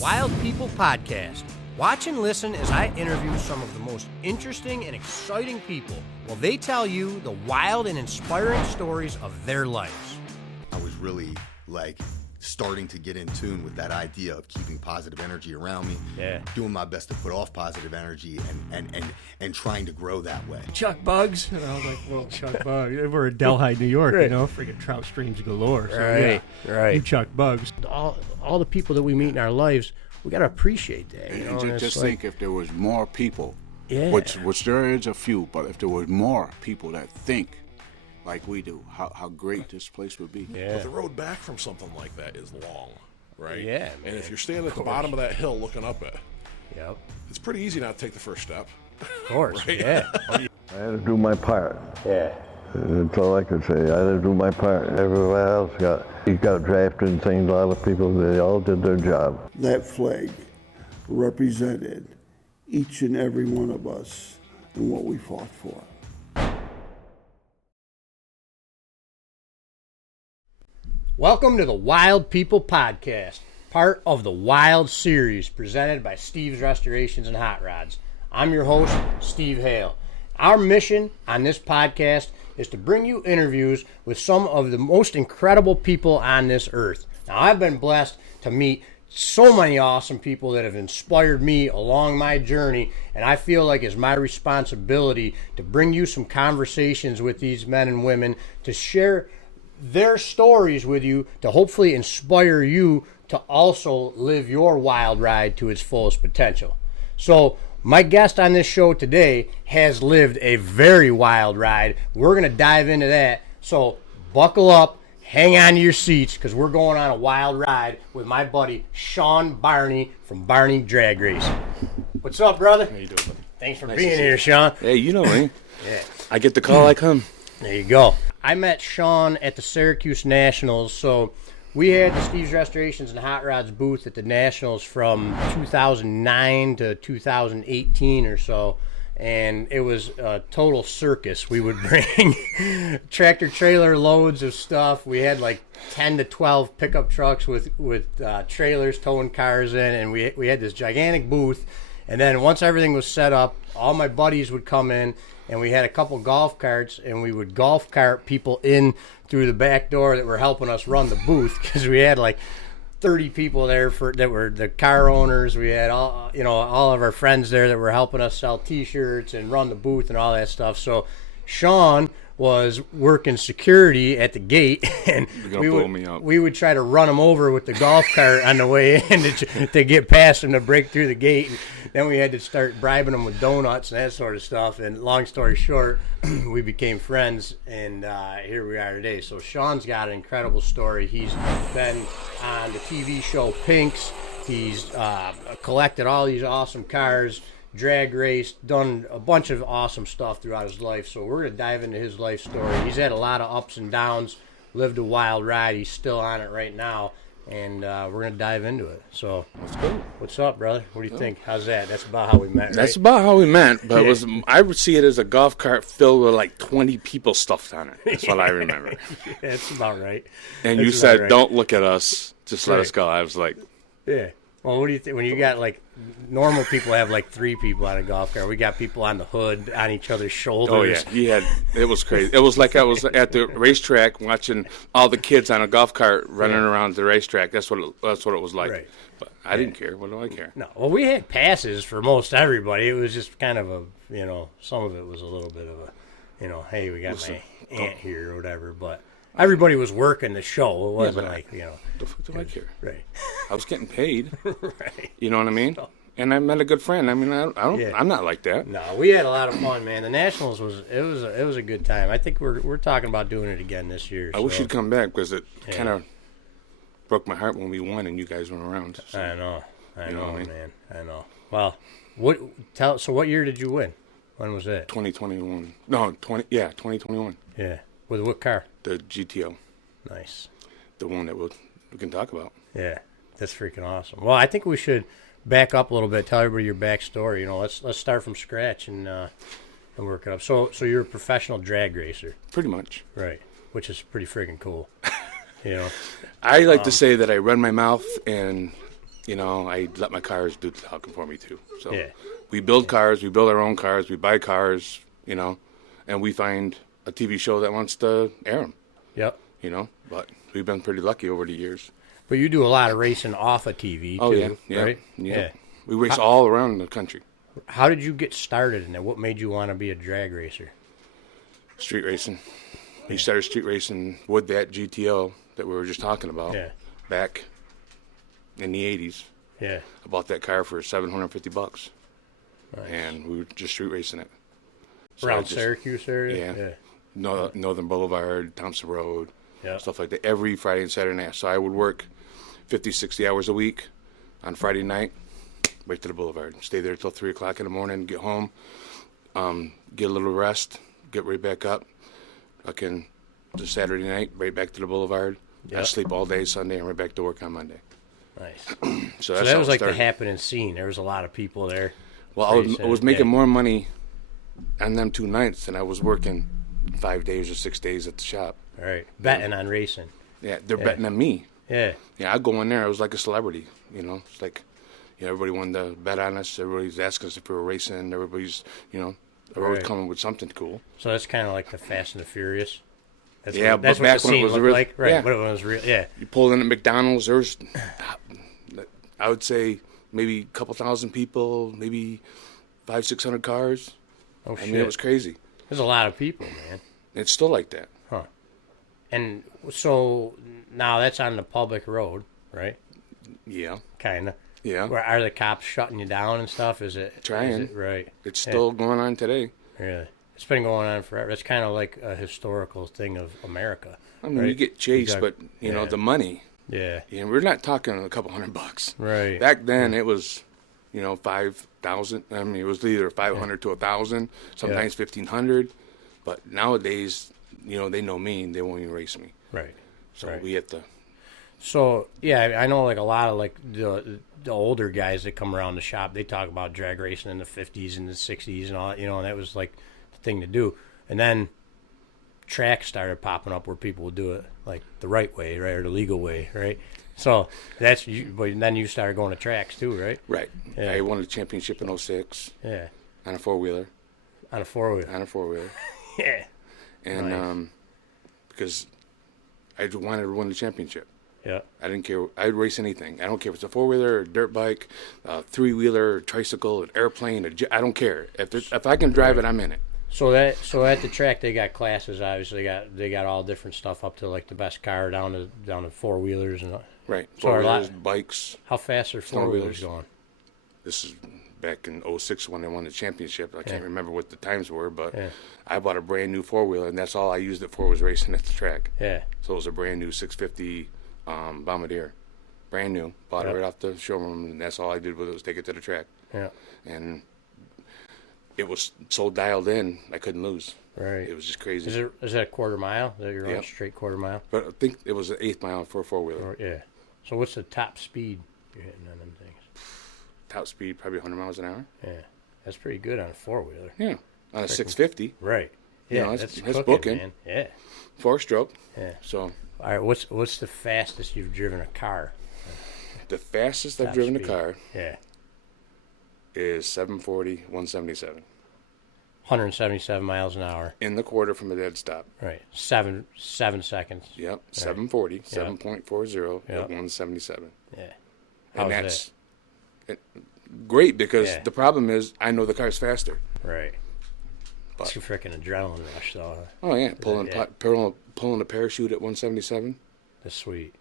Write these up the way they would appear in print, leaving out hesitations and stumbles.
Wild People Podcast. Watch and listen as I interview some of the most interesting and exciting people while they tell you the wild and inspiring stories of their lives. I was really starting to get in tune with that idea of keeping positive energy around me, doing my best to put off positive energy and trying to grow that way. Chuck bugs. And I was like, well, Chuck bugs. We're in Delhi, New York, Right. you know, freaking trout streams galore. So, Right. You Chuck bugs. All the people that we meet in our lives, we got to appreciate that. You know? And just think if there was more people, Yeah. which there is a few, but if there was more people that think like we do, how great this place would be. Yeah. But the road back from something like that is long, right? Yeah, And man. if you're standing at the bottom of that hill looking up it, Yep. it's pretty easy not to take the first step. Of course. Right. Yeah. I had to do my part. Yeah. That's all I could say. I had to do my part. Everywhere else got drafted and things. A lot of people, they all did their job. That flag represented each and every one of us and what we fought for. Welcome to the Wild People Podcast, part of the Wild series presented by Steve's Restorations and Hot Rods. I'm your host, Steve Hale. Our mission on this podcast is to bring you interviews with some of the most incredible people on this earth. Now, I've been blessed to meet so many awesome people that have inspired me along my journey, and I feel like it's my responsibility to bring you some conversations with these men and women to share their stories with you, to hopefully inspire you to also live your wild ride to its fullest potential. So my guest on this show today has lived a very wild ride. We're going to dive into that. So buckle up, hang on to your seats, because we're going on a wild ride with my buddy Shean Barney from Barney Drag Racing. What's up, brother? How you doing? Thanks for being here, Shean. Hey, you know me. Yeah. I get the call, I come. There you go. I met Shean at the Syracuse Nationals. So we had the Steve's Restorations and Hot Rods booth at the Nationals from 2009 to 2018 or so. And it was a total circus. We would bring tractor trailer loads of stuff. We had like 10 to 12 pickup trucks with trailers towing cars in. And we had this gigantic booth. And then once everything was set up, all my buddies would come in, and we had a couple golf carts, and we would golf cart people in through the back door that were helping us run the booth, because we had like 30 people there that were the car owners. We had all of our friends there that were helping us sell T-shirts and run the booth and all that stuff. So Shean was working security at the gate, and we would try to run him over with the golf cart on the way in to get past him to break through the gate. And then we had to start bribing him with donuts and that sort of stuff. And long story short, we became friends, and here we are today. So Shean's got an incredible story. He's been on the TV show Pinks. He's collected all these awesome cars, drag raced, done a bunch of awesome stuff throughout his life. So we're going to dive into his life story. He's had a lot of ups and downs, lived a wild ride. He's still on it right now, and we're going to dive into it. So Let's go. what's up, brother? What do you think? How's that? That's about how we met, right? That's about how we met, but I would see it as a golf cart filled with like 20 people stuffed on it. That's what I remember. That's about right. And That's you said, right. don't look at us, just let Right. us go. I was like, Yeah. Well, what do you think? When you got like normal people have like 3 people on a golf cart, we got people on the hood, on each other's shoulders. oh yeah, it was crazy. It was like I was at the racetrack watching all the kids on a golf cart running around the racetrack. That's what it was like. Right. But I didn't care. What do I care? No, well, we had passes for most everybody. It was just kind of a, some of it was a little bit of a, hey, we got my aunt here or whatever. But everybody was working the show. It wasn't but like, The fuck do I care? right. I was getting paid. Right. You know what I mean? And I met a good friend. I mean, I don't. Yeah. I'm not like that. No, we had a lot of fun, man. The Nationals was a good time. I think we're talking about doing it again this year. I wish you'd come back because it Yeah. kind of broke my heart when we won and you guys weren't around. So. I know, You know what I mean? man. I know. Well, so what year did you win? When was that? 2021. No, 2021. Yeah. With what car? The GTO, Nice. the one that we can talk about. Yeah, that's freaking awesome. Well, I think we should back up a little bit. Tell everybody your backstory. Let's start from scratch and work it up. So you're a professional drag racer, Pretty much. right? Which is pretty freaking cool. I like to say that I run my mouth and you know, I let my cars do the talking for me too. So Yeah. we build cars, we build our own cars, we buy cars, you know, and we find a TV show that wants to air them, Yep. you know. But we've been pretty lucky over the years. But you do a lot of racing off of TV Oh, too, yeah, right? yeah. We race all around the country. How did you get started in it? What made you want to be a drag racer? Street racing. We started street racing with that GTO that we were just talking about back in the 80s. Yeah. I bought that car for $750, Nice. and we were just street racing it. So Around Syracuse area? Yeah. Northern Boulevard, Thompson Road, Yeah. stuff like that, every Friday and Saturday night. So I would work 50, 60 hours a week on Friday night, right to the Boulevard. Stay there till 3 o'clock in the morning, get home, get a little rest, get right back up. Fucking the Saturday night, right back to the Boulevard. Yep. I sleep all day Sunday and right back to work on Monday. Nice. So So that's that how was it like the started. happening scene. There was a lot of people there. Well, I was making more money on them 2 nights than I was working 5 days or 6 days at the shop. All right. Betting on racing. Yeah, they're betting on me. Yeah. Yeah, I go in there. I was like a celebrity, you know. It's like, you know, everybody wanted to bet on us. Everybody's asking us if we were racing. Everybody's, you know, they're always Right. coming with something cool. So that's kind of like the Fast and the Furious. That's Yeah, what, that's but what back the when it scene was looked real- like. Right. yeah. When it was real. Yeah. You pull in at McDonald's, there's, I would say, maybe a couple thousand people, maybe 500-600 cars. Oh, I shit. mean, it was crazy. There's a lot of people, man. It's still like that. Huh. And so now that's on the public road, right? Yeah, Kind of. yeah. Where are the cops shutting you down and stuff? Is it Trying. Is it, right. It's still going on today. Really. It's been going on forever. It's kind of like a historical thing of America. I mean, right? you get chased, got- but, you know, yeah. the money. Yeah. Yeah, we're not talking a couple $100. Right. Back then, it was, you know, 5,000. I mean, it was either 500 to 1,000, sometimes 1,500. But nowadays, you know, they know me and they won't even race me. Right. So Right. we have to. So yeah, I know like a lot of like the older guys that come around the shop. They talk about drag racing in the 50s and the 60s and all that, you know, and that was like the thing to do. And then tracks started popping up where people would do it like the right way, right, or the legal way, right. So that's you. But then you started going to tracks too, right? Right. Yeah. I won a championship in 06 Yeah, on a four-wheeler. on a 4-wheel. On a four-wheeler. Yeah, And Nice. because I wanted to win the championship. yeah. I didn't care. I'd race anything. I don't care if it's a four-wheeler, a dirt bike, a three-wheeler, a tricycle, an airplane. I don't care. If I can drive it, I'm in it. So at the track they got classes. Obviously, they got all different stuff up to like the best car down to 4-wheelers and Right. So are a lot- Four-wheelers, bikes. how fast are 4-wheelers going? This is back in 06 when they won the championship. I can't Yeah. remember what the times were, but Yeah. I bought a brand new four-wheeler, and that's all I used it for was racing at the track. Yeah, So it was a brand new 650 Bombardier. Brand new. Bought Yep. it right off the showroom, and that's all I did with it was take it to the track. yeah, And it was so dialed in, I couldn't lose. right. It was just crazy. Is that a quarter mile? Is that your own Yep. straight quarter mile? But I think it was an eighth mile for a four-wheeler. Or, yeah. So what's the top speed you're hitting on them things? Top speed, probably 100 miles an hour. Yeah, that's pretty good on a 4-wheeler. Yeah. On a 650, Right. You Yeah, know, that's that's cooking, booking. man. Yeah, four-stroke. yeah. So All right, what's the fastest you've driven a car? the fastest I've Top driven speed. a car Yeah, is 740, 177. 177 miles an hour. In the quarter from a dead stop. Right, seven seconds. Yep, 740, Yep. 7.40 Yep. at 177. Yeah. How's And that's great because Yeah. the problem is I know the car's faster. Right. But- It's a freaking adrenaline rush, though. Huh? Oh yeah, pulling Yeah. pulling a parachute at 177. That's sweet.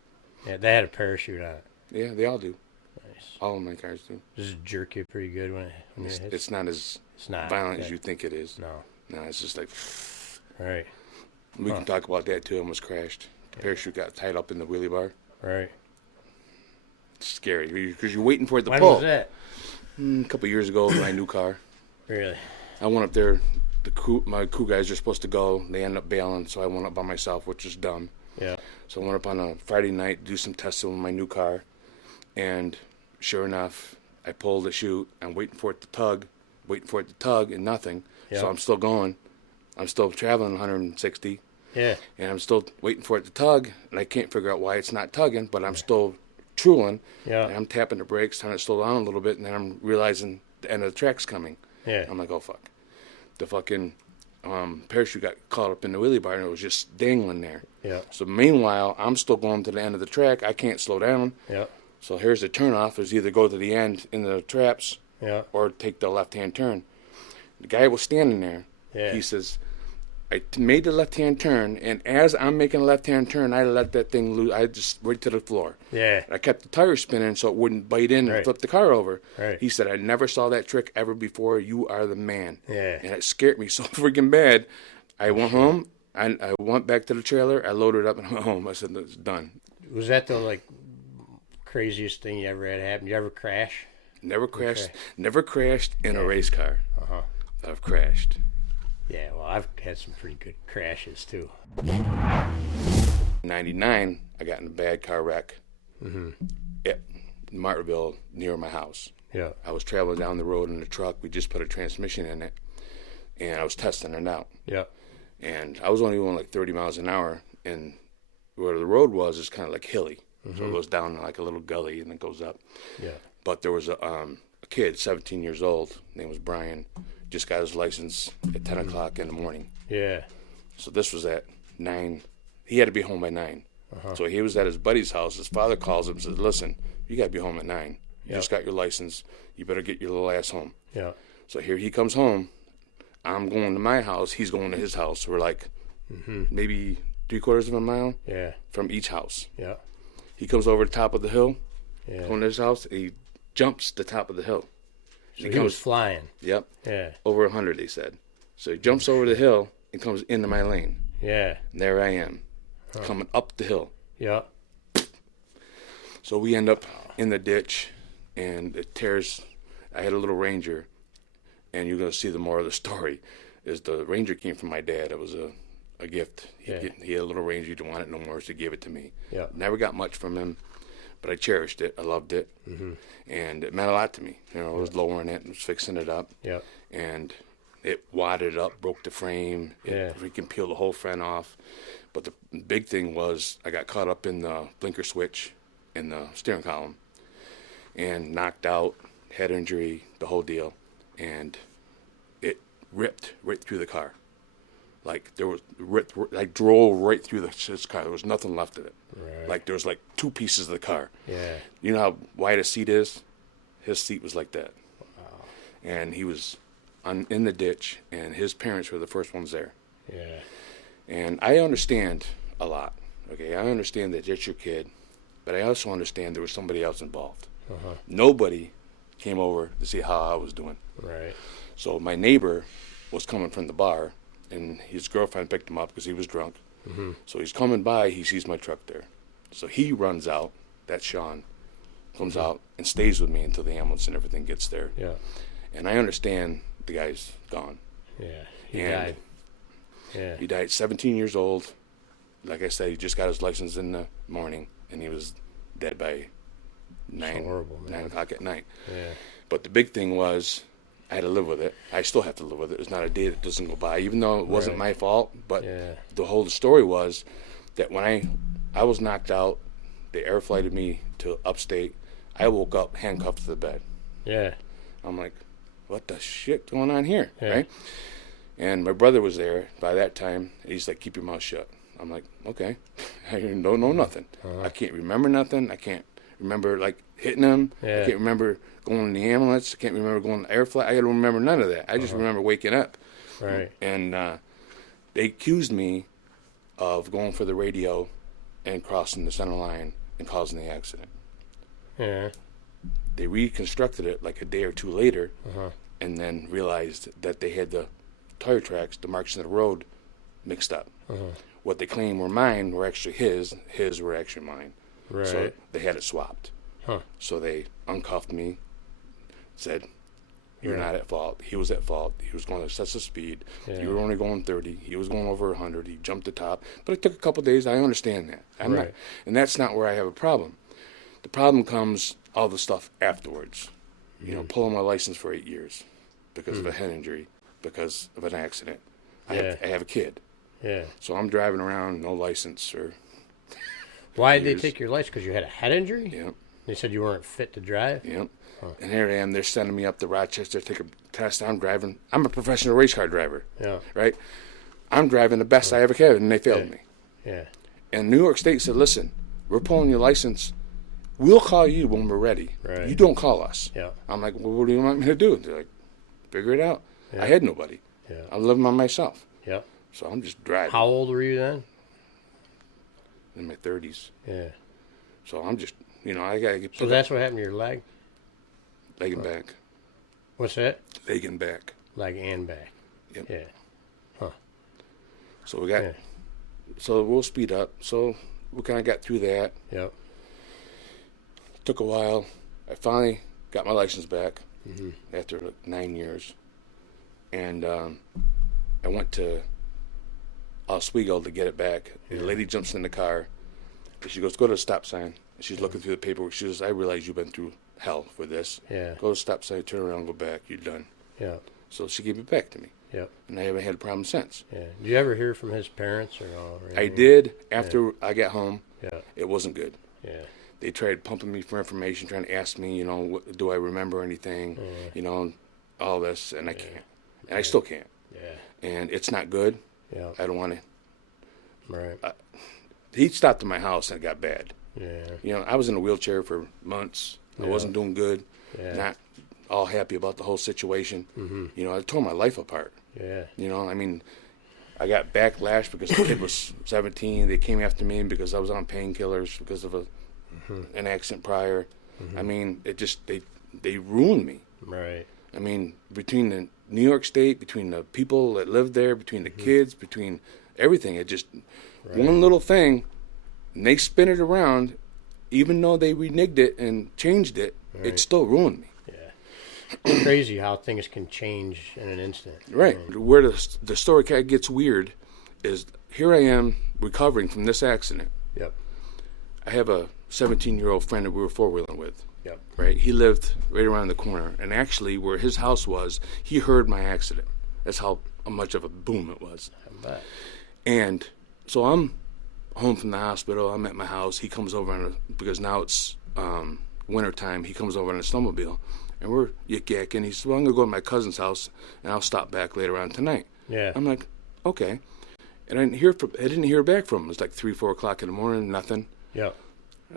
Yeah, they had a parachute on it. Yeah, they all do. Nice. All of my cars do. Does it jerk you pretty good when it hits? It's not as It's not violent okay. as you think it is. No. No, it's just like Right. we can talk about that too. I almost crashed. The parachute got tied up in the wheelie bar. Right. It's scary because you're waiting for it to When pull. was that? A couple years ago with my new car. Really? I went up there. My crew guys are supposed to go. They ended up bailing, so I went up by myself, which is dumb. Yeah. So I went up on a Friday night, do some testing with my new car, and sure enough, I pulled the chute. I'm waiting for it to tug, and nothing. Yeah. So I'm still going. I'm still traveling 160, Yeah. and I'm still waiting for it to tug, and I can't figure out why it's not tugging, but I'm still truling. Yeah. And I'm tapping the brakes, trying to slow down a little bit, and then I'm realizing the end of the track's coming. Yeah. I'm like, oh, fuck. The fucking parachute got caught up in the wheelie bar, and it was just dangling there. Yeah. So meanwhile, I'm still going to the end of the track. I can't slow down. Yeah. So here's the turnoff. Is either go to the end in the traps or take the left-hand turn. The guy was standing there. Yeah. He says, I made the left-hand turn, and as I'm making a left-hand turn, I let that thing loose. I just right to the floor. Yeah. I kept the tire spinning so it wouldn't bite in and flip the car over. Right. He said, I never saw that trick ever before. You are the man. Yeah. And it scared me so freaking bad. I went home. I went back to the trailer. I loaded up and went home. I said, it's done. Was that the, like, craziest thing you ever had happen? You ever crash? Never crashed. Okay. Never crashed in a race car. I've crashed. Yeah, well, I've had some pretty good crashes too. In '99, I got in a bad car wreck at Martinville near my house. Yeah. I was traveling down the road in a truck. We just put a transmission in it, and I was testing it out. Yeah. And I was only going like 30 miles an hour, and where the road was is kind of like hilly. So it goes down like a little gully and it goes up. Yeah. But there was a kid, 17 years old, name was Brian, just got his license at 10 o'clock in the morning. Yeah. So this was at 9. He had to be home by 9. So he was at his buddy's house. His father calls him and says, listen, you got to be home at 9. You just got your license. You better get your little ass home. Yeah. So here he comes home. I'm going to my house. He's going to his house. We're like maybe 3/4 of a mile from each house. Yeah. He comes over the top of the hill, going to his house, and he jumps the top of the hill. So he was flying. Yep. Yeah. Over 100, they said. So he jumps over the hill and comes into my lane. Yeah. And there I am, coming up the hill. Yeah. So we end up in the ditch, and it tears. I had a little Ranger, and you're going to see the more of the story, is the Ranger came from my dad. It was a gift. He had a little Ranger. He didn't want it no more, so he gave it to me. Yeah. Never got much from him, but I cherished it. I loved it. And it meant a lot to me. You know, I was lowering it and was fixing it up. Yeah. And it wadded up, broke the frame. We can peel the whole front off. But the big thing was I got caught up in the blinker switch in the steering column and knocked out, head injury, the whole deal. And it ripped right through the car. Like there was drove right through this car. There was nothing left of it. Right. Like there was like 2 pieces of the car. Yeah. You know how wide a seat is? His seat was like that. Wow. And he was in the ditch, and his parents were the first ones there. Yeah. And I understand a lot. Okay, I understand that it's your kid, but I also understand there was somebody else involved. Nobody came over to see how I was doing. Right. So my neighbor was coming from the bar, and his girlfriend picked him up because he was drunk. So he's coming by, he sees my truck there. So he runs out, that's Sean, comes out and stays with me until the ambulance and everything gets there. Yeah. And I understand the guy's gone. Yeah. He died. Yeah. He died 17 years old. Like I said, he just got his license in the morning, and he was dead by 9 o'clock at night. Yeah. But the big thing was I had to live with it. I still have to live with it. There's not a day that doesn't go by, even though it wasn't my fault. But the whole story was that when I was knocked out, they air flighted me to upstate. I woke up handcuffed to the bed. Yeah. I'm like, what the shit going on here, right? And my brother was there by that time. And he's like, keep your mouth shut. I'm like, okay. I don't know nothing. I can't remember nothing. I can't remember, like, hitting him. I can't remember going in the ambulance. I can't remember going to air flight. I don't remember none of that. I just remember waking up. Right. And they accused me of going for the radio and crossing the center line and causing the accident. Yeah. They reconstructed it like a day or 2 later and then realized that they had the tire tracks, the marks in the road, mixed up. What they claimed were mine were actually his were actually mine. Right. So they had it swapped. So they uncuffed me, said, you're not at fault. He was at fault. He was going excessive speed. You were only going 30. He was going over 100. He jumped the top. But it took a couple of days. I understand that. I'm not, and that's not where I have a problem. The problem comes all the stuff afterwards. You know, pulling my license for 8 years because of a head injury, because of an accident. I have a kid. Yeah. So I'm driving around, no license. Or why did they take your license? Because you had a head injury? Yeah. They said you weren't fit to drive? Yep. And here I am. They're sending me up to Rochester to take a test. I'm driving. I'm a professional race car driver. Yeah. Right? I'm driving the best I ever could, and they failed me. Yeah. And New York State said, listen, we're pulling your license. We'll call you when we're ready. Right. You don't call us. Yeah. I'm like, well, what do you want me to do? They're like, figure it out. Yeah. I had nobody. Yeah. I'm living by myself. Yep. So I'm just driving. How old were you then? In my 30s. Yeah. So I'm just, I got to get So that's what happened to your leg? leg and back. What's that? Leg and back. Leg and back. Yep. Yeah. Huh. So we got, Yeah. so we'll speed up. So we kind of got through that. Yep. Took a while. I finally got my license back Mm-hmm. after like 9 years. And I went to Oswego to get it back. The lady jumps in the car. And she goes, go to the stop sign. And she's looking through the paperwork. She goes, I realize you've been through hell for this. Yeah. Go to the stop sign, turn around, go back. You're done. Yeah. So she gave it back to me. Yep. And I haven't had a problem since. Yeah. Did you ever hear from his parents or no? Or I anything? did after I got home. Yeah. It wasn't good. Yeah. They tried pumping me for information, trying to ask me, what, do I remember anything, all this, and I can't. And I still can't. Yeah. And it's not good. Yeah. I don't want to. Right. He stopped at my house and it got bad. Yeah. I was in a wheelchair for months. I wasn't doing good. Yeah. Not all happy about the whole situation. Mm-hmm. I tore my life apart. Yeah. I got backlash because the kid was 17. They came after me because I was on painkillers because of an accident prior. Mm-hmm. It just, they ruined me. Right. Between the New York State, between the people that live there, between the kids, between everything, it just, one little thing, and they spin it around, even though they reneged it and changed it, it still ruined me. It's crazy how things can change in an instant. Right. Where the story kind of gets weird is here I am recovering from this accident. Yep. I have a 17-year-old friend that we were four-wheeling with. Yep. Right. He lived right around the corner, and actually, where his house was, he heard my accident. That's how much of a boom it was. I bet. And so I'm home from the hospital. I'm at my house. He comes over because now it's wintertime. He comes over in a snowmobile, and we're yik-yakking. He says, "Well, I'm gonna go to my cousin's house, and I'll stop back later on tonight." Yeah. I'm like, "Okay." And I didn't hear back from him. It was like 3, 4 o'clock in the morning. Nothing. Yep.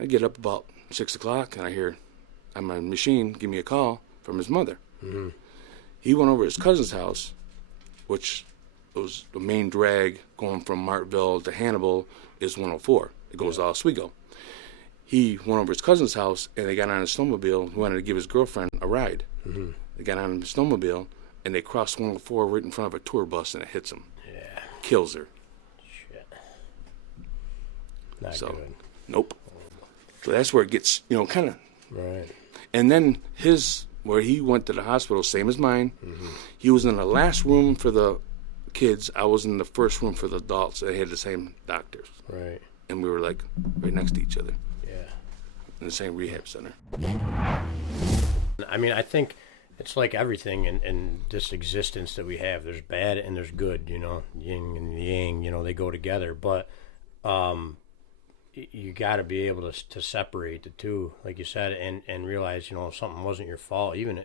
I get up about 6 o'clock, and I hear on my machine, give me a call from his mother. Mm-hmm. He went over to his cousin's house, which was the main drag going from Martville to Hannibal is 104. It goes to Oswego. He went over to his cousin's house, and they got on a snowmobile. He wanted to give his girlfriend a ride. Mm-hmm. They got on a snowmobile, and they crossed 104 right in front of a tour bus, and it hits him. Yeah. Kills her. Shit. Not So, good. nope. So that's where it gets, kind of. Right. And then where he went to the hospital, same as mine. Mm-hmm. He was in the last room for the kids. I was in the first room for the adults. They had the same doctors. Right. And we were like right next to each other. Yeah. In the same rehab center. I think it's like everything in this existence that we have. There's bad and there's good, yin and yang, they go together. But you got to be able to separate the two, like you said, and realize, if something wasn't your fault, even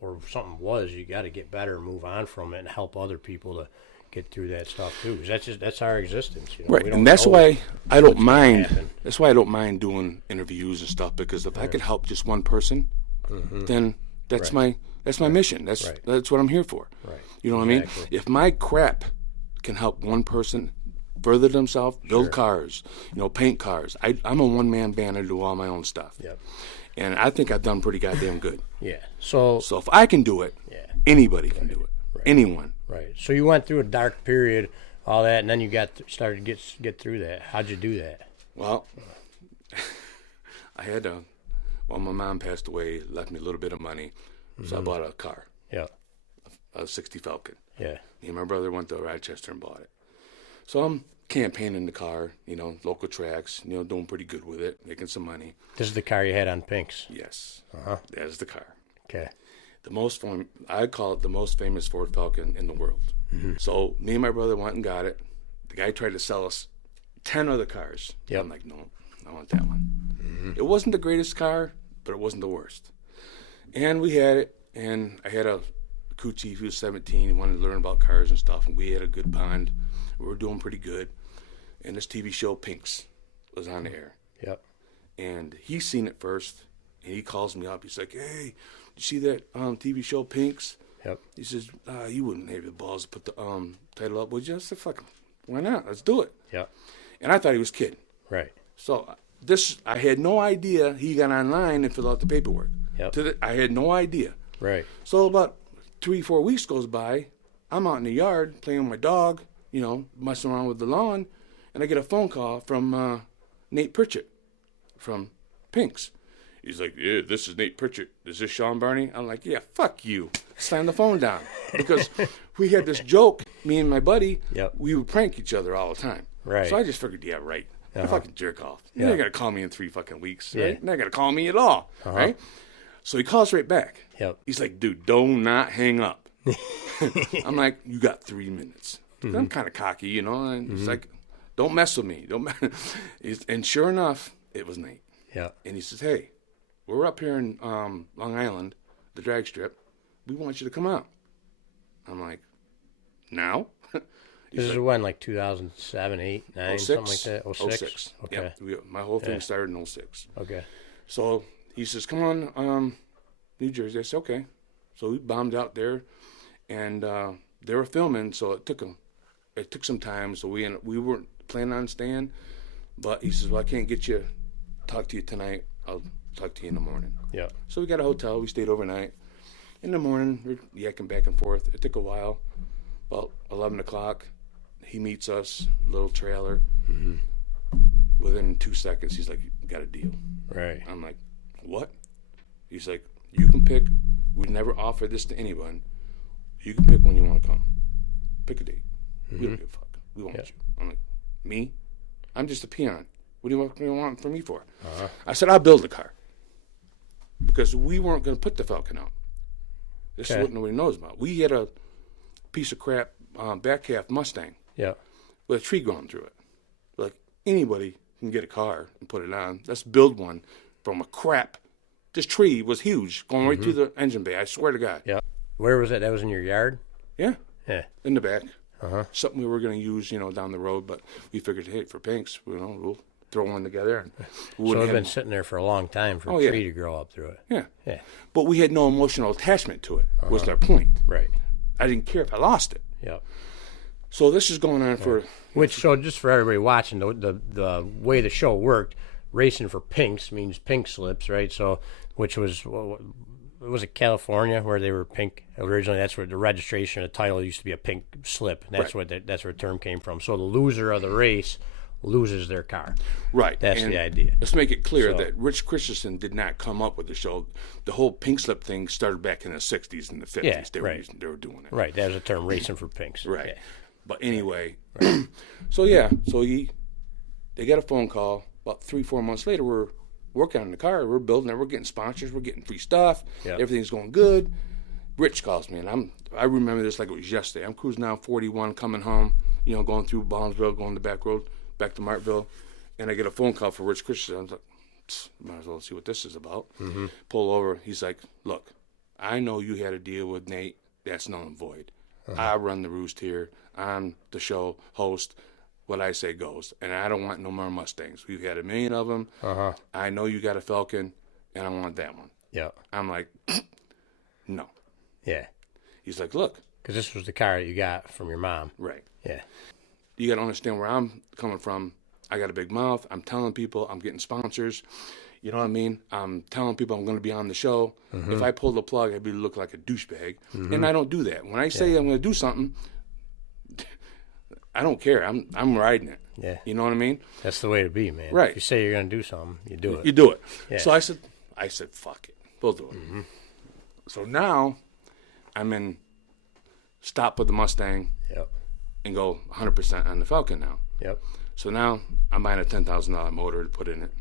or if something was, you got to get better and move on from it and help other people to get through that stuff too. Because that's our existence, Right, and that's why I don't mind. That's why I don't mind doing interviews and stuff, because if I could help just one person, then that's my mission. That's what I'm here for. Right. You know what I mean? If my crap can help one person further themselves, build cars, paint cars. I'm a one-man band. I do all my own stuff. Yep. And I think I've done pretty goddamn good. Yeah. So if I can do it, anybody can do it. Right. Anyone. Right. So you went through a dark period, all that, and then you started to get through that. How'd you do that? Well, I had my mom passed away, left me a little bit of money, so I bought a car. Yeah. A 60 Falcon. Yeah. Me and my brother went to Rochester and bought it. So I'm campaigning the car, local tracks, doing pretty good with it, making some money. This is the car you had on Pinks? Yes. Uh-huh. That is the car. Okay. I call it the most famous Ford Falcon in the world. Mm-hmm. So me and my brother went and got it. The guy tried to sell us 10 other cars. Yep. I'm like, no, I want that one. Mm-hmm. It wasn't the greatest car. but it wasn't the worst. And we had it, and I had a crew chief who was 17. He wanted to learn about cars and stuff, and we had a good bond. We were doing pretty good. And this TV show, Pinks, was on the air. Yep. And he seen it first, and he calls me up. He's like, hey, you see that TV show, Pinks? Yep. He says, you wouldn't have the balls to put the title up, would you? I said, fuck, why not? Let's do it. Yep. And I thought he was kidding. Right. So I had no idea he got online and filled out the paperwork. Yep. I had no idea. Right. So about 3-4 weeks goes by. I'm out in the yard playing with my dog, messing around with the lawn, and I get a phone call from Nate Pritchett from Pinks. He's like, yeah, this is Nate Pritchett. Is this Shean Barney? I'm like, yeah, fuck you. Slam the phone down. Because we had this joke, me and my buddy, we would prank each other all the time. Right. So I just figured, yeah, right. You fucking jerk off. You're not going to call me in 3 fucking weeks, right? Yeah. You're not going to call me at all, right? So he calls right back. Yep. He's like, dude, do not hang up. I'm like, you got 3 minutes. I'm kind of cocky, and he's like, don't mess with me. And sure enough, it was Nate. Yeah. And he says, hey, we're up here in Long Island, the drag strip. We want you to come out. I'm like, now? This is when, like 2007, 8, 9, 06? something like that? 06. Okay. Yeah, my whole thing started in 06. Okay. So he says, come on, New Jersey. I said, okay. So we bombed out there, and they were filming, so it took some time. So we weren't planning on staying, but he says, well, I can't talk to you tonight. I'll talk to you in the morning. Yeah. So we got a hotel. We stayed overnight. In the morning, we're yakking back and forth. It took a while. About 11 o'clock, he meets us, little trailer. Mm-hmm. Within 2 seconds, he's like, got a deal. Right. I'm like, what? He's like, you can pick. We never offer this to anyone. You can pick when you want to come. Pick a date. We don't give a fuck. We want you. I'm like, me? I'm just a peon. What do you want from me for? I said, I'll build the car. Because we weren't going to put the Falcon out. This is what nobody knows about. We had a piece of crap back half Mustang with a tree growing through it. Like, anybody can get a car and put it on. Let's build one from a crap. This tree was huge, going right through the engine bay. I swear to God. Yeah. Where was it? That was in your yard? Yeah. Yeah. In the back. Something we were going to use, down the road, but we figured, hey, for Pinks, we'll throw one together. And so it's been sitting there for a long time for a tree to grow up through it. Yeah. Yeah. But we had no emotional attachment to it, was their point. Right. I didn't care if I lost it. Yeah. So this is going on for... So just for everybody watching, the way the show worked, racing for Pinks means pink slips, right? So, which was it California where they were pink originally? That's where the registration, the title used to be a pink slip. And that's that's where the term came from. So the loser of the race loses their car. Right. That's the idea. Let's make it clear that Rich Christensen did not come up with the show. The whole pink slip thing started back in the 60s and the 50s. Yeah, they were doing it. Right. That was a term, racing for Pinks. Right. Yeah. But anyway, so they got a phone call about 3-4 months later. We're working on the car. We're building it. We're getting sponsors. We're getting free stuff. Yep. Everything's going good. Rich calls me, and I remember this like it was yesterday. I'm cruising down 41, coming home, going through Ballinsville, going the back road, back to Martville, and I get a phone call for Rich Christensen. I'm like, might as well see what this is about. Mm-hmm. Pull over. He's like, look, I know you had a deal with Nate. That's null and void. I run the roost here. I'm the show host. What I say goes. And I don't want no more Mustangs. We've had 1 million of them. I know you got a Falcon, and I want that one. Yeah. I'm like, no. Yeah. He's like, look. Because this was the car that you got from your mom. Right. Yeah. You got to understand where I'm coming from. I got a big mouth. I'm telling people I'm getting sponsors. You know what I mean? I'm telling people I'm going to be on the show. Mm-hmm. If I pull the plug, I'd look like a douchebag. Mm-hmm. And I don't do that. When I say I'm going to do something, I don't care. I'm riding it. Yeah. You know what I mean? That's the way to be, man. Right. If you say you're going to do something, you do it. You do it. Yeah. So I said, fuck it. We'll do it. Mm-hmm. So now I'm in stop with the Mustang and go 100% on the Falcon now. Yep. So now I'm buying a $10,000 motor to put in it.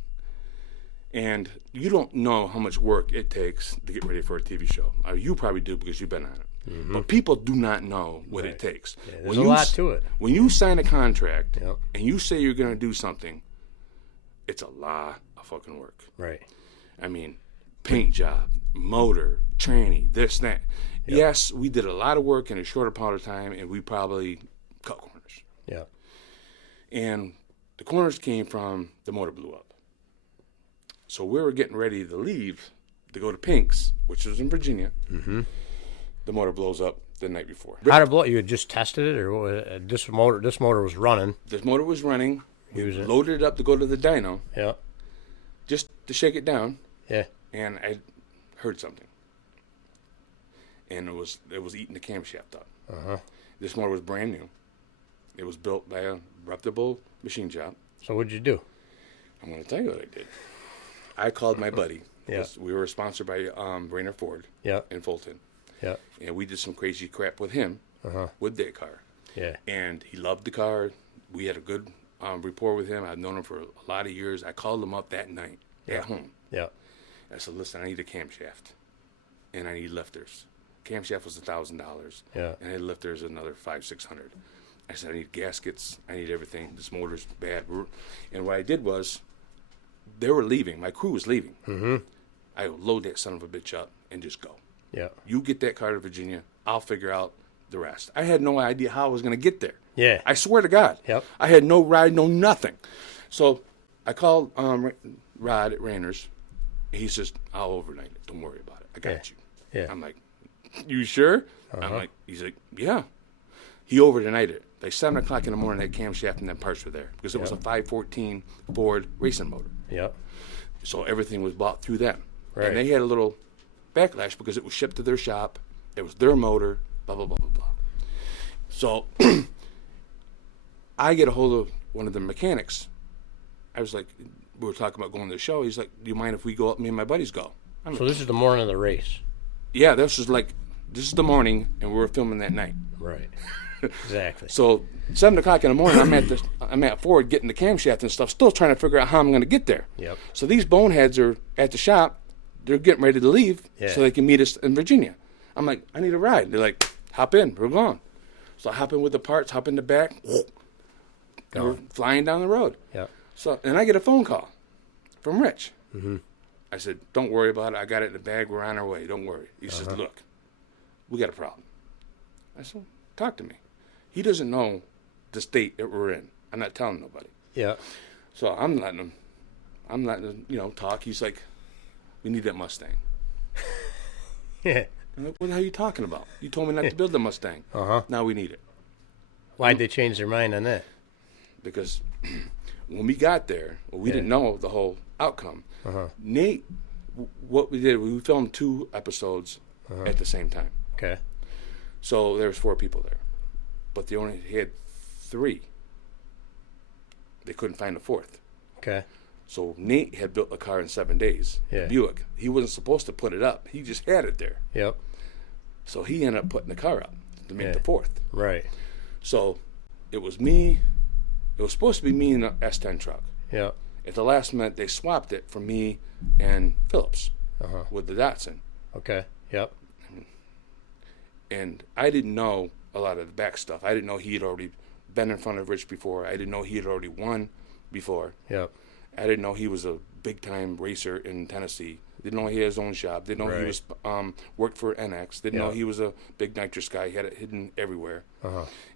And you don't know how much work it takes to get ready for a TV show. You probably do because you've been on it. Mm-hmm. But people do not know what it takes. Yeah, there's a lot to it. When you sign a contract and you say you're going to do something, it's a lot of fucking work. Right. I mean, paint job, motor, tranny, this, that. Yep. Yes, we did a lot of work in a shorter amount of time, and we probably cut corners. Yeah. And the corners came from the motor blew up. So we were getting ready to leave to go to Pink's, which was in Virginia. Mm-hmm. The motor blows up the night before. How did it blow? You had just tested it, or what? This motor was running? This motor was running. We loaded it up to go to the dyno. Yeah. Just to shake it down. Yeah. And I heard something. And it was eating the camshaft up. Uh-huh. This motor was brand new. It was built by a reputable machine shop. So what'd you do? I'm going to tell you what I did. I called my buddy. Yeah. We were sponsored by Brainerd Ford. Yeah. In Fulton. Yeah. And we did some crazy crap with him. Uh-huh. With that car. Yeah. And he loved the car. We had a good rapport with him. I've known him for a lot of years. I called him up that night at home. Yeah. I said, listen, I need a camshaft. And I need lifters. Camshaft was $1,000. Yeah. And I had lifters another $500-600. I said, I need gaskets. I need everything. This motor's bad. And what I did was, they were leaving. My crew was leaving. Mm-hmm. I would load that son of a bitch up and just go. Yeah. You get that car to Virginia. I'll figure out the rest. I had no idea how I was going to get there. Yeah. I swear to God. Yep. I had no ride, no nothing. So I called Rod at Rainers. He says, I'll overnight it. Don't worry about it. I got you. Yeah. I'm like, you sure? Uh-huh. I'm like, he's like, yeah. He overnighted it. Like 7 o'clock in the morning, that camshaft and that parts were there because it was a 514 Ford racing motor. Yep. So everything was bought through them. Right. And they had a little backlash because it was shipped to their shop. It was their motor, blah, blah, blah, blah, blah. So I get a hold of one of the mechanics. I was like, we were talking about going to the show. He's like, do you mind if we go up, me and my buddies go? I'm So like, this is the morning of the race. yeah, this is the morning, and we were filming that night. Right. Exactly. So 7 o'clock in the morning, I'm at Ford getting the camshaft and stuff, still trying to figure out how I'm going to get there. Yep. So these boneheads are at the shop. They're getting ready to leave so they can meet us in Virginia. I'm like, I need a ride. They're like, hop in. We're gone. So I hop in with the parts, hop in the back, and we're flying down the road. Yep. So, and I get a phone call from Rich. Mm-hmm. I said, don't worry about it. I got it in the bag. We're on our way. Don't worry. He says, look, we got a problem. I said, talk to me. He doesn't know the state that we're in. I'm not telling nobody. Yeah. So I'm letting him, talk. He's like, we need that Mustang. Yeah. I'm like, what the hell are you talking about? You told me not to build the Mustang. Uh-huh. Now we need it. Why'd they change their mind on that? Because when we got there, we didn't know the whole outcome. Uh-huh. Nate, what we did, we filmed 2 episodes at the same time. Okay. So there was 4 people there. But they only had 3. They couldn't find a 4th. Okay. So Nate had built a car in 7 days, Yeah. Buick. He wasn't supposed to put it up. He just had it there. Yep. So he ended up putting the car up to make Yeah. the 4th. Right. So it was me. It was supposed to be me in the S10 truck. Yep. At the last minute, they swapped it for me and Phillips with the Datsun. Okay. Yep. And I didn't know a lot of the back stuff. I didn't know he had already been in front of Rich before. I didn't know he had already won before. Yep. I didn't know he was a big-time racer in Tennessee. Didn't know he had his own shop. Didn't know he was worked for NX. Didn't know he was a big nitrous guy. He had it hidden everywhere.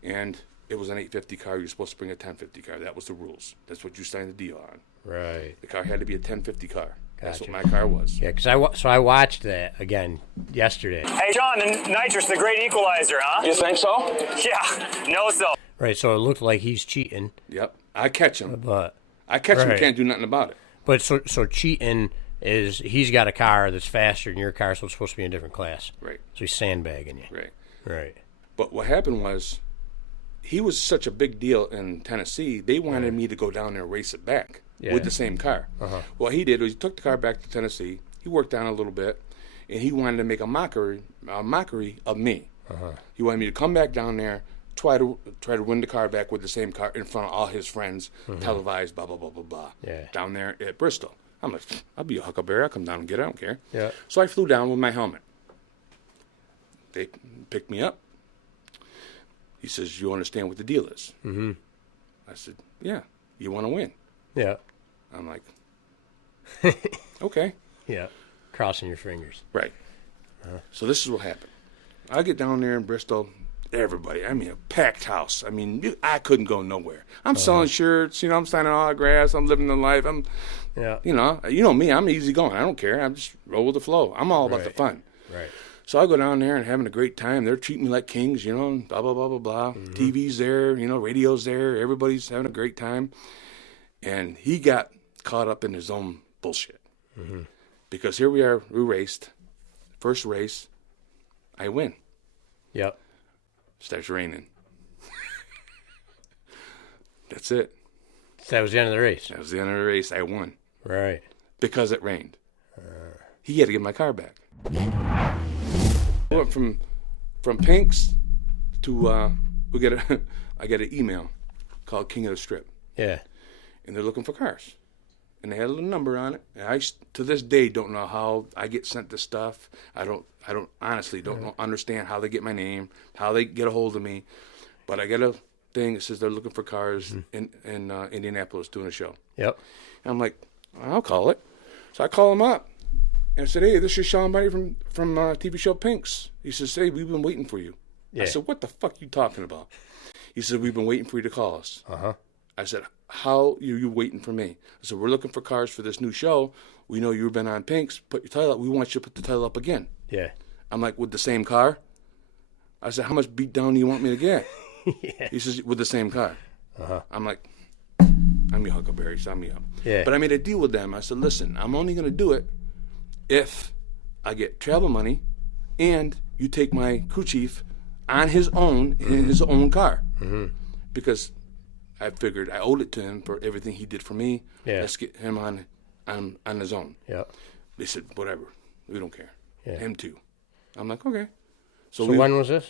And it was an 850 car. You're supposed to bring a 1050 car. That was the rules. That's what you signed the deal on. Right. The car had to be a 1050 car. That's Gotcha. what my car was. Yeah, because I watched that again yesterday. Hey, John, the nitrous, the great equalizer, huh? You think so? Yeah, no so. Right, so it looked like he's cheating. Yep. I catch him. But Him. Can't do nothing about it. But so cheating is he's got a car that's faster than your car, so it's supposed to be in a different class. Right. So he's sandbagging you. Right. Right. But what happened was, he was such a big deal in Tennessee, they wanted me to go down there and race it back with the same car. What he did was he took the car back to Tennessee, he worked on it a little bit, and he wanted to make a mockery of me. He wanted me to come back down there, try to win the car back with the same car in front of all his friends, televised, blah, blah, blah, blah, blah, down there at Bristol. I'm like, I'll be a huckleberry, I'll come down and get it, I don't care. Yeah. So I flew down with my helmet. They picked me up. He says, you understand what the deal is? Mm-hmm. I said, yeah, you want to win. Yeah. I'm like, okay. Yeah. crossing your fingers. Right. So this is what happened. I get down there in Bristol, everybody, I mean, a packed house. I mean, I couldn't go nowhere. I'm selling shirts, I'm signing autographs, I'm living the life. You know me, I'm easy going. I don't care. I'm just roll with the flow. I'm all about the fun. Right. So I go down there and having a great time. They're treating me like kings, and blah, blah, blah, blah, blah. TV's there, radio's there. Everybody's having a great time. And he got caught up in his own bullshit. Because here we are, we raced. First race, I win. Yep. Starts raining. That's it. So that was the end of the race. That was the end of the race. I won. Right. Because it rained. He had to get my car back. I went from Pink's to I get an email called King of the Strip. Yeah. And they're looking for cars. And they had a little number on it. And I to this day don't know how I get sent this stuff. I don't honestly don't understand how they get my name, how they get a hold of me. But I get a thing that says they're looking for cars in Indianapolis doing a show. Yep. And I'm like, I'll call it. So I call him up. And I said, hey, this is Shean Barney from TV show Pink's. He says, hey, we've been waiting for you. Yeah. I said, what the fuck you talking about? He said, we've been waiting for you to call us. I said, how are you waiting for me? I said, we're looking for cars for this new show. We know you've been on Pink's. Put your title up. We want you to put the title up again. Yeah. I'm like, with the same car? I said, how much beat down do you want me to get? Yeah. He says, with the same car. I'm like, I'm your Huckleberry, sign me up. Yeah. But I made a deal with them. I said, listen, I'm only going to do it if I get travel money and you take my crew chief on his own in his own car. Because I figured I owed it to him for everything he did for me. Yeah. Let's get him on his own. Yeah. They said, whatever. We don't care. Yeah. Him too. I'm like, okay. So when was this?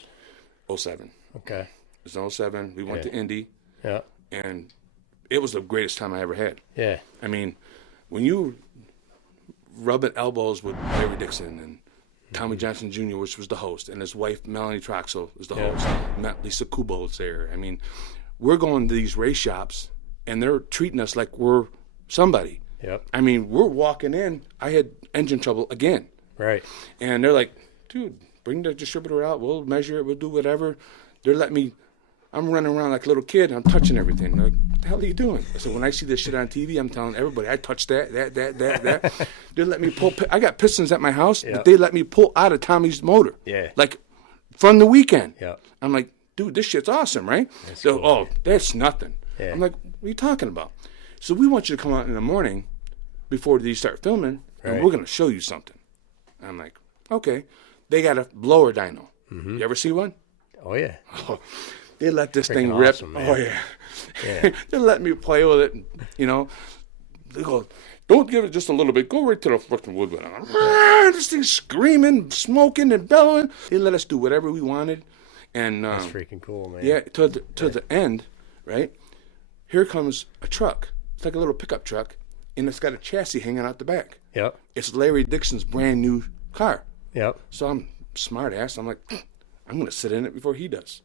07. Okay. It was 07. We went to Indy. Yeah. And it was the greatest time I ever had. Yeah. I mean, when you rubbing elbows with Larry Dixon and Tommy Johnson Jr., which was the host, and his wife, Melanie Troxel, was the host. Met Lisa Kubo was there. I mean, we're going to these race shops, and they're treating us like we're somebody. Yep. I mean, we're walking in. I had engine trouble again. Right. And they're like, dude, bring the distributor out. We'll measure it. We'll do whatever. They're letting me. I'm running around like a little kid. I'm touching everything. They're like, what the hell are you doing? So when I see this shit on TV, I'm telling everybody, I touched that. They let me pull. I got pistons at my house, but they let me pull out of Tommy's motor. Yeah. Like from the weekend. Yeah. I'm like, dude, this shit's awesome, right? That's So, cool, that's nothing. Yeah. I'm like, what are you talking about? So we want you to come out in the morning before you start filming, and we're going to show you something. I'm like, okay. They got a blower dyno. You ever see one? Oh, yeah. Oh, they let this thing Freaking rip. awesome, man. Oh, yeah. Yeah. They let me play with it, They go, don't give it just a little bit. Go right to the fucking woodwind. I'm like, this thing's screaming, smoking, and bellowing. They let us do whatever we wanted. And That's freaking cool, man. yeah, to the end, right? Here comes a truck. It's like a little pickup truck, and it's got a chassis hanging out the back. Yep. It's Larry Dixon's brand new car. Yep. So I'm smart ass. I'm like, I'm going to sit in it before he does.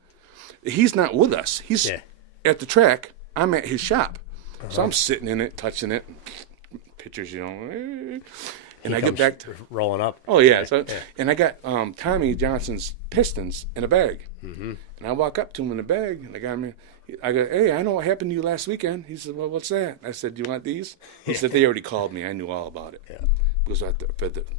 He's not with us. He's at the track. I'm at his shop. So I'm sitting in it, touching it, pictures, and I get back to rolling up. Oh yeah. And I got Tommy Johnson's pistons in a bag, and I walk up to him in the bag, and I go, hey, I know what happened to you last weekend. He said, well, what's that? I said, do you want these? He said, they already called me. I knew all about it. Yeah. Because I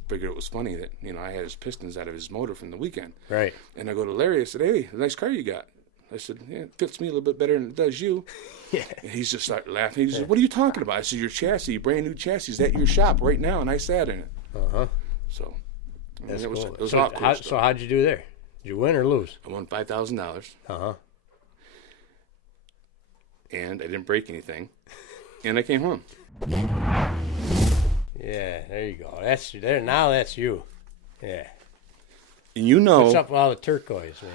figured it was funny that I had his pistons out of his motor from the weekend. Right. And I go to Larry. I said, hey, nice car you got. I said, yeah, it fits me a little bit better than it does you. Yeah. And he's just started laughing. He said, what are you talking about? I said, your chassis, your brand new chassis, is at your shop right now, and I sat in it. So That's it was, cool. it was So all cool stuff. so how'd you do there? Did you win or lose? I won $5,000. And I didn't break anything. And I came home. Yeah, there you go. That's there. Now that's you. Yeah. And What's up with all the turquoise, man?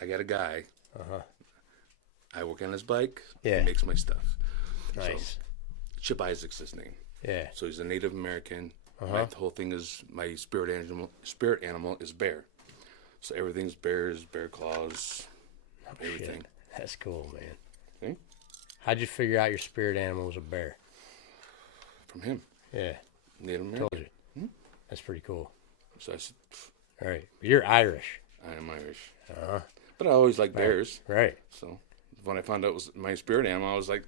I got a guy. I work on his bike. Yeah. He makes my stuff. Nice. So, Chip Isaac's his name. Yeah. So he's a Native American. The whole thing is my spirit animal is bear. So everything's bears, bear claws, everything. Shit. That's cool, man. See? How'd you figure out your spirit animal was a bear? From him. Yeah. Native American. Told you. That's pretty cool. So I said, All right. You're Irish. I am Irish. Uh-huh. But I always liked bears. Right. So when I found out it was my spirit animal, I was like,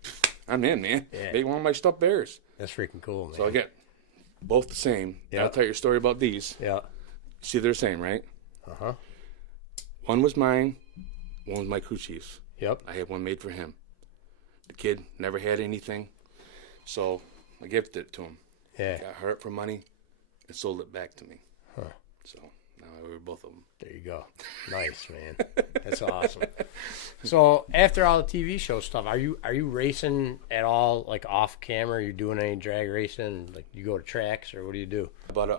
I'm in, man. Yeah. They want my stuffed bears. That's freaking cool, man. So I get both the same. Yeah. I'll tell you a story about these. Yeah. See, they're the same, right? Uh-huh. One was mine. One was my crew chief's. Yep. I had one made for him. The kid never had anything. So I gifted it to him. Yeah. Got hurt for money and sold it back to me. Huh. So now we're both of them. There you go. Nice, man. That's awesome. So after all the TV show stuff, are you racing at all, like off camera? Are you doing any drag racing? Like you go to tracks or what do you do? I bought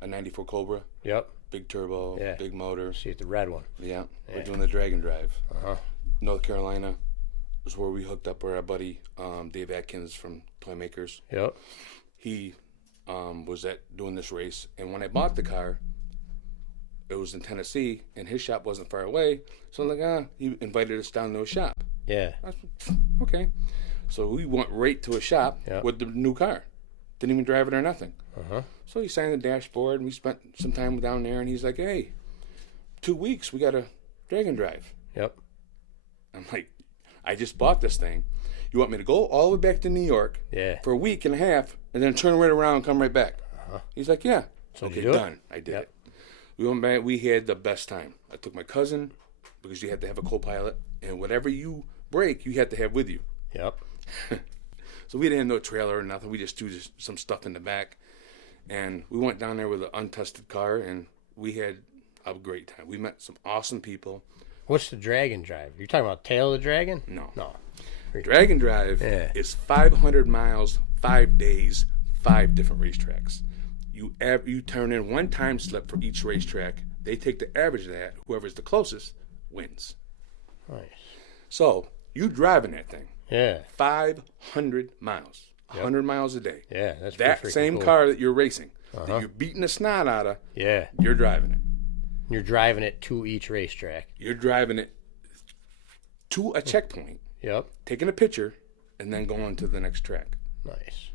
a 94 Cobra. Yep. Big turbo, Yeah. big motor. See, the red one. Yeah. We're doing the Dragon Drive. Uh-huh. North Carolina was where we hooked up with our buddy Dave Atkins from Toy Makers. Yep. He was doing this race, and when I bought the car, it was in Tennessee, and his shop wasn't far away. So I'm like, he invited us down to a shop. Yeah. I said, okay. So we went right to a shop with the new car. Didn't even drive it or nothing. Uh-huh. So he signed the dashboard, and we spent some time down there, and he's like, hey, 2 weeks, we got a Dragon Drive. Yep. I'm like, I just bought this thing. You want me to go all the way back to New York for a week and a half and then turn right around and come right back? Uh-huh. He's like, yeah. So okay, did you do done. it? I did it. We went back. We had the best time. I took my cousin because you had to have a co-pilot, and whatever you break, you had to have with you. Yep. So we didn't have no trailer or nothing. We just threw some stuff in the back, and we went down there with an untested car, and we had a great time. We met some awesome people. What's the Dragon Drive? You're talking about Tail of the Dragon? No. No. Dragon Drive is 500 miles, 5 days, 5 different racetracks. You turn in one time slip for each racetrack. They take the average of that. Whoever's the closest wins. Nice. So you driving that thing. Yeah. 500 miles. 100 miles a day. Yeah, that's that pretty same cool. car that you're racing, that you're beating the snot out of. Yeah. You're driving it. You're driving it to each racetrack. You're driving it to a checkpoint. Yep. Taking a picture and then going to the next track. Nice.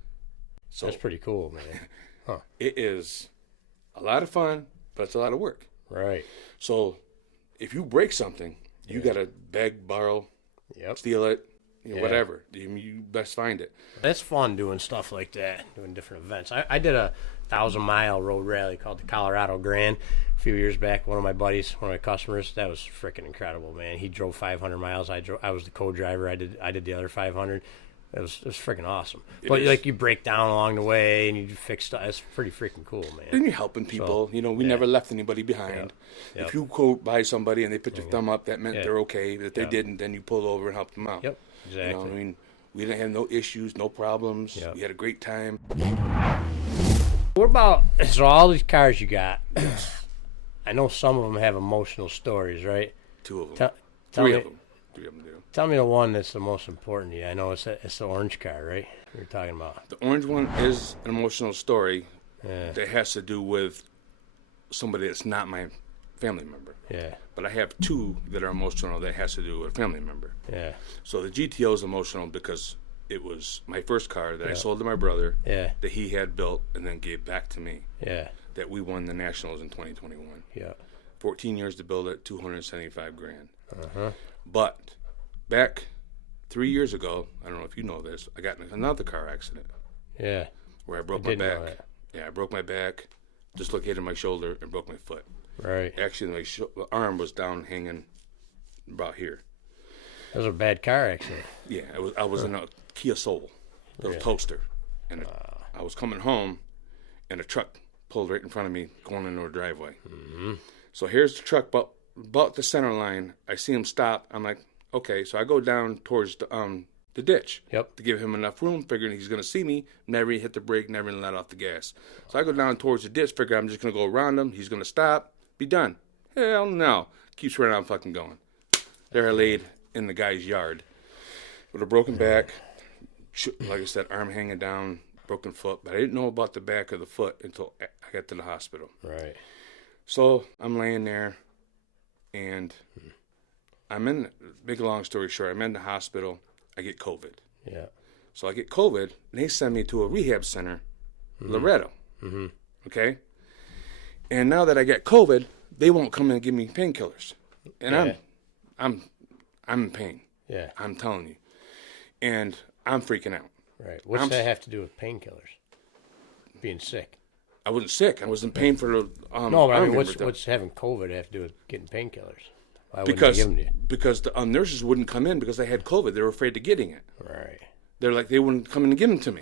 So that's pretty cool, man. Huh. It is a lot of fun, but it's a lot of work. Right. So if you break something, you got to beg, borrow, steal it, whatever. You best find it. That's fun doing stuff like that, doing different events. I did a 1,000-mile road rally called the Colorado Grand a few years back. One of my buddies, one of my customers, that was freaking incredible, man. He drove 500 miles. I was the co-driver. I did the other 500. It was freaking awesome. But like you break down along the way and you fix stuff. It's pretty freaking cool, man. And you're helping people. So, we never left anybody behind. Yep. If you go by somebody and they put your thumb up, that meant they're okay. If they didn't, then you pull over and help them out. Yep, exactly. We didn't have no issues, no problems. Yep. We had a great time. What about, so all these cars you got, I know some of them have emotional stories, right? 2 of them. Three of them. 3 of them do. Tell me the one that's the most important to you. I know it's the orange car, right? You're talking about. The orange one is an emotional story that has to do with somebody that's not my family member. Yeah. But I have 2 that are emotional that has to do with a family member. Yeah. So the GTO is emotional because it was my first car that I sold to my brother that he had built and then gave back to me. Yeah. That we won the Nationals in 2021. Yeah. 14 years to build it, $275,000. Uh-huh. But back 3 years ago, I don't know if you know this, I got in another car accident. Yeah. Where I broke my back. Yeah, I broke my back, dislocated my shoulder, and broke my foot. Right. Actually, my arm was down hanging about here. That was a bad car accident. Yeah, I was in a Kia Soul, little toaster. And I was coming home, and a truck pulled right in front of me going into a driveway. Mm-hmm. So here's the truck, about the center line. I see him stop. I'm like, okay. So I go down towards the ditch to give him enough room, figuring he's going to see me, never hit the brake, never let off the gas. So I go down towards the ditch, figure I'm just going to go around him. He's going to stop, be done. Hell no. Keeps right on fucking going. There I laid in the guy's yard with a broken back, like I said, arm hanging down, broken foot. But I didn't know about the back of the foot until I got to the hospital. Right. So I'm laying there, and I'm in, big long story short, I'm in the hospital. I get COVID. Yeah. So I get COVID, and they send me to a rehab center, Loretto. Mm-hmm. Okay? And now that I got COVID, they won't come in and give me painkillers. And I'm in pain. Yeah. I'm telling you. And I'm freaking out. Right. What's that have to do with painkillers? Being sick. I wasn't sick. I was in pain for the no, but I mean, what's having COVID have to do with getting painkillers? Why wouldn't they give them to you? Because the nurses wouldn't come in because I had COVID. They were afraid of getting it. Right. They're like, they wouldn't come in and give them to me.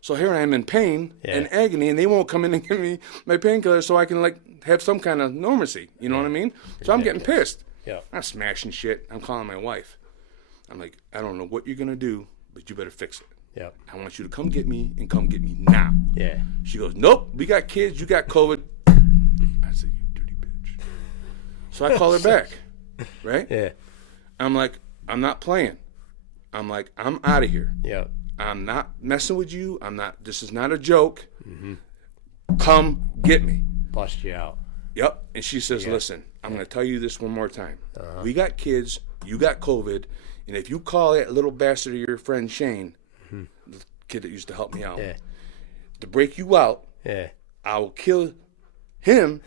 So here I am in pain and agony, and they won't come in and give me my painkillers so I can like have some kind of normalcy. You know what I mean? So I'm getting pissed. Yeah. I'm smashing shit. I'm calling my wife. I'm like, I don't know what you're gonna do, but you better fix it. Yeah. I want you to come get me and come get me now. Yeah. She goes, nope, we got kids, you got COVID. I said, you dirty bitch. So I call her back, right? Yeah. I'm like, I'm not playing. I'm like, I'm out of here. Yeah. I'm not messing with you. This is not a joke. Come get me. Bust you out. Yep. And she says, listen, I'm going to tell you this one more time. We got kids, you got COVID, and if you call that little bastard of your friend Shane, the kid that used to help me out, to break you out, I will kill him,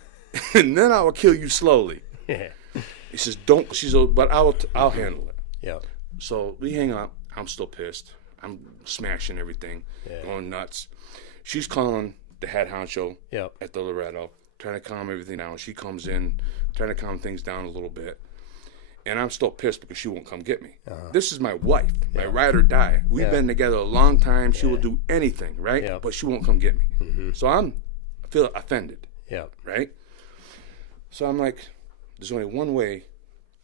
and then I will kill you slowly. Yeah. He says, don't. She says, but I'll handle it. Yeah. So we hang up. I'm still pissed. I'm smashing everything, going nuts. She's calling the head honcho at the Loretto, trying to calm everything down. She comes in, trying to calm things down a little bit. And I'm still pissed because she won't come get me. This is my wife, my ride or die. We've been together a long time. She will do anything, right? But she won't come get me. So I feel offended, right? So I'm like, there's only one way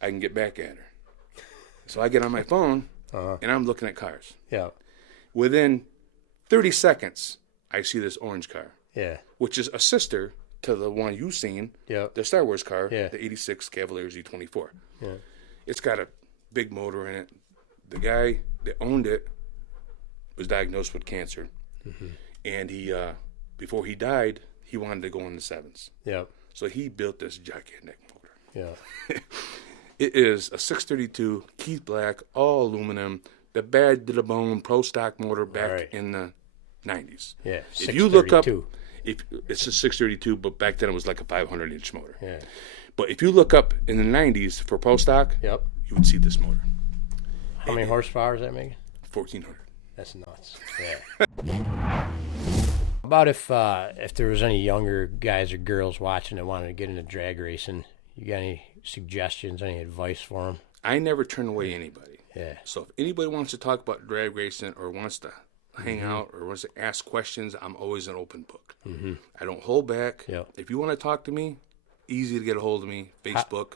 I can get back at her. So I get on my phone, and I'm looking at cars. Yeah. Within 30 seconds, I see this orange car. Yeah. Which is a sister to the one you've seen, the Star Wars car, the 86 Cavalier Z24. Yeah. It's got a big motor in it. The guy that owned it was diagnosed with cancer. And he, before he died, he wanted to go in the sevens. Yeah. So he built this gigantic motor. Yeah. It is a 632 Keith Black, all aluminum, the bad to the bone pro stock motor back in the 90s. Yeah. If you look up, it's a 632, but back then it was like a 500-inch motor. Yeah. But if you look up in the 90s for pro stock, you would see this motor. How many horsepower is that making? 1,400. That's nuts. Yeah. About if there was any younger guys or girls watching that wanted to get into drag racing, you got any suggestions, any advice for them? I never turn away anybody. Yeah. So if anybody wants to talk about drag racing or wants to hang out or wants to ask questions, I'm always an open book. I don't hold back. If you want to talk to me, easy to get a hold of me. Facebook.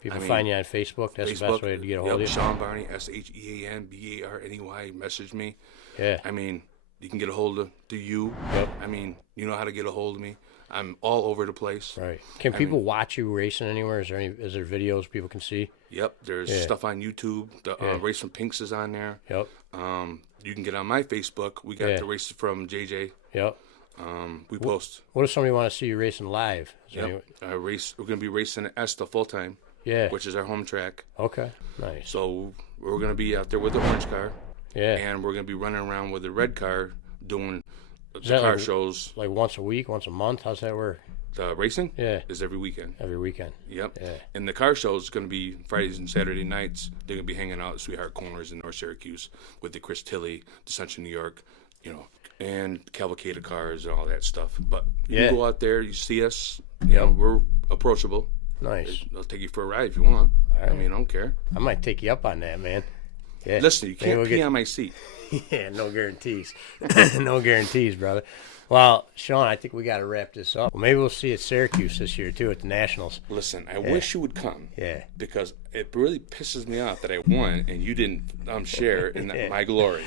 People find you on Facebook. That's the best way to get a hold of you. Shean Barney, SheanBarney. Message me. Yeah. I mean, you can get a hold of you. I mean, you know how to get a hold of me. I'm all over the place. Right. Can people watch you racing anywhere? Is there videos people can see? Yep. There's stuff on YouTube. The Race from Pinks is on there. Yep. You can get on my Facebook. We got the races from JJ. Yep. We post. What if somebody want to see you racing live? We're going to be racing at Esta full time. Yeah. Which is our home track. Okay. Nice. So we're going to be out there with the orange car. Yeah. And we're going to be running around with the red car doing the car shows. Like once a week, once a month? How's that work? The racing? Yeah. Is every weekend. Every weekend. Yep. Yeah. And the car show is going to be Fridays and Saturday nights. They're going to be hanging out at Sweetheart Corners in North Syracuse with the Chris Tilley, the Central New York, and cavalcade of cars and all that stuff. But you go out there, you see us, you know, we're approachable. Nice. They'll take you for a ride if you want. Right. I mean, I don't care. I might take you up on that, man. Yeah. Listen, you can't pee on my seat. Yeah, no guarantees. No guarantees, brother. Well, Sean, I think we got to wrap this up. Well, maybe we'll see you at Syracuse this year, too, at the Nationals. Listen, I wish you would come. Yeah. Because it really pisses me off that I won and you didn't share in my glory.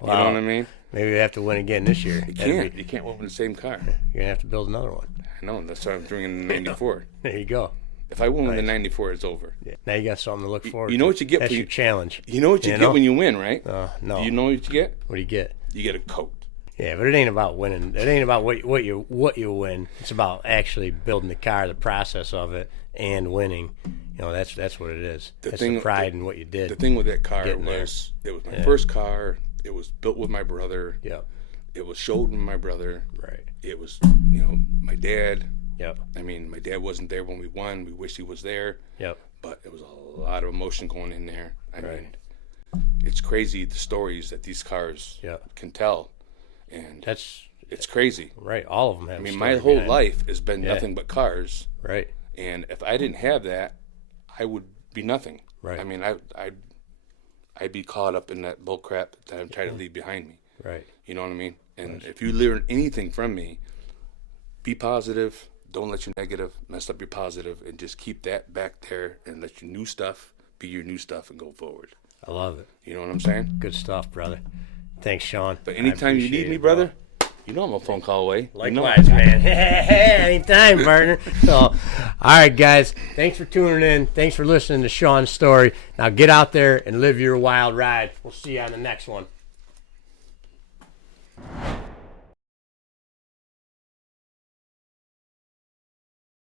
Wow. You know what I mean? Maybe we have to win again this year. You can't. You can't win in the same car. You're going to have to build another one. I know. That's why I'm doing in the 94. There you go. If I win with the 94, it's over. Yeah. Now you got something to look forward to. You know what you get? That's your challenge. You know what you get when you win, right? No. Do you know what you get? What do you get? You get a coat. Yeah, but it ain't about winning. It ain't about what you win. It's about actually building the car, the process of it, and winning. You know, that's what it is. That's the pride in what you did. The thing with that car was, it was my first car. It was built with my brother. Yeah. It was showed with my brother. Right. It was, my dad Yep. I mean, my dad wasn't there when we won. We wish he was there. Yep. But it was a lot of emotion going in there. I mean, it's crazy the stories that these cars can tell, and it's crazy. Right. All of them have. I mean, my whole life has been nothing but cars. Right. And if I didn't have that, I would be nothing. Right. I mean, I'd be caught up in that bull crap that I'm trying to leave behind me. Right. You know what I mean? And if you learn anything from me, be positive. Don't let your negative mess up your positive, and just keep that back there and let your new stuff be your new stuff and go forward. I love it. You know what I'm saying? Good stuff, brother. Thanks, Sean. But anytime you need me, brother, you know I'm a phone call away. Likewise, man. Anytime, partner. So, all right, guys. Thanks for tuning in. Thanks for listening to Sean's story. Now get out there and live your wild ride. We'll see you on the next one.